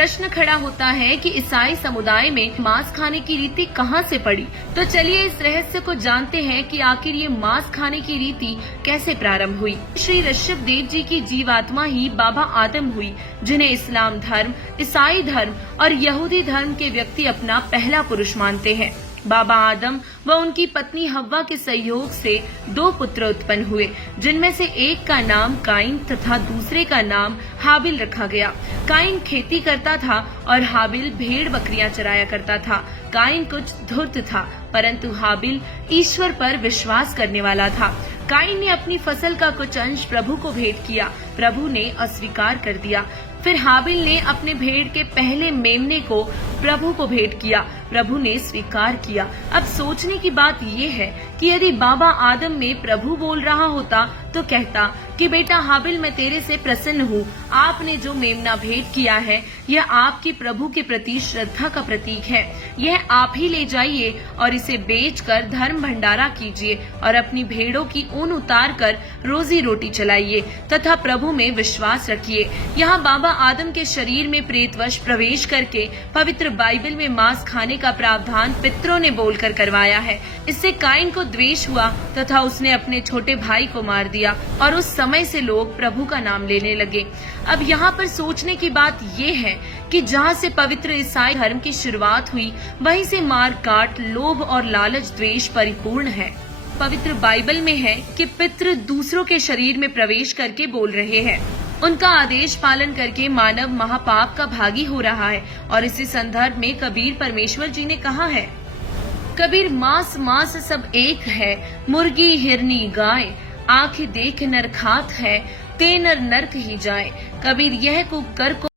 प्रश्न खड़ा होता है कि ईसाई समुदाय में मांस खाने की रीति कहां से पड़ी। तो चलिए इस रहस्य को जानते हैं कि आखिर ये मांस खाने की रीति कैसे प्रारंभ हुई। श्री ऋषभ देव जी की जीवात्मा ही बाबा आदम हुई, जिन्हें इस्लाम धर्म, ईसाई धर्म और यहूदी धर्म के व्यक्ति अपना पहला पुरुष मानते हैं। बाबा आदम व उनकी पत्नी हव्वा के सहयोग से 2 पुत्र उत्पन्न हुए, जिनमें से एक का नाम काइन तथा दूसरे का नाम हाबिल रखा गया। काइन खेती करता था और हाबिल भेड़ बकरियां चराया करता था। काइन कुछ धूर्त था, परंतु हाबिल ईश्वर पर विश्वास करने वाला था। काइन ने अपनी फसल का कुछ अंश प्रभु को भेंट किया, प्रभु ने अस्वीकार कर दिया। फिर हाबिल ने अपने भेड़ के पहले मेमने को प्रभु को भेंट किया, प्रभु ने स्वीकार किया। अब सोचने की बात ये है कि यदि बाबा आदम में प्रभु बोल रहा होता तो कहता कि बेटा हाबिल, मैं तेरे से प्रसन्न हूँ। आपने जो मेमना भेंट किया है यह आपकी प्रभु के प्रति श्रद्धा का प्रतीक है। यह आप ही ले जाइए और इसे बेचकर धर्म भंडारा कीजिए और अपनी भेड़ों की ऊन उतार कर रोजी रोटी चलाइए तथा प्रभु में विश्वास रखिए। यहाँ बाबा आदम के शरीर में प्रेतवश प्रवेश करके पवित्र बाइबल में मांस खाने का प्रावधान पितरों ने बोलकर करवाया है। इससे काइन को द्वेष हुआ तथा उसने अपने छोटे भाई को मार दिया और उस समय से लोग प्रभु का नाम लेने लगे। अब यहाँ पर सोचने की बात ये है कि जहाँ से पवित्र ईसाई धर्म की शुरुआत हुई, वहीं से मार काट, लोभ और लालच, द्वेष परिपूर्ण है। पवित्र बाइबल में है कि पितृ दूसरों के शरीर में प्रवेश करके बोल रहे हैं। उनका आदेश पालन करके मानव महापाप का भागी हो रहा है। और इसी संदर्भ में कबीर परमेश्वर जी ने कहा है, कबीर मांस मांस सब एक है, मुर्गी हिरनी गाय, आँख देख नर खात है, ते नर नरक ही जाए। कबीर यह कुकर को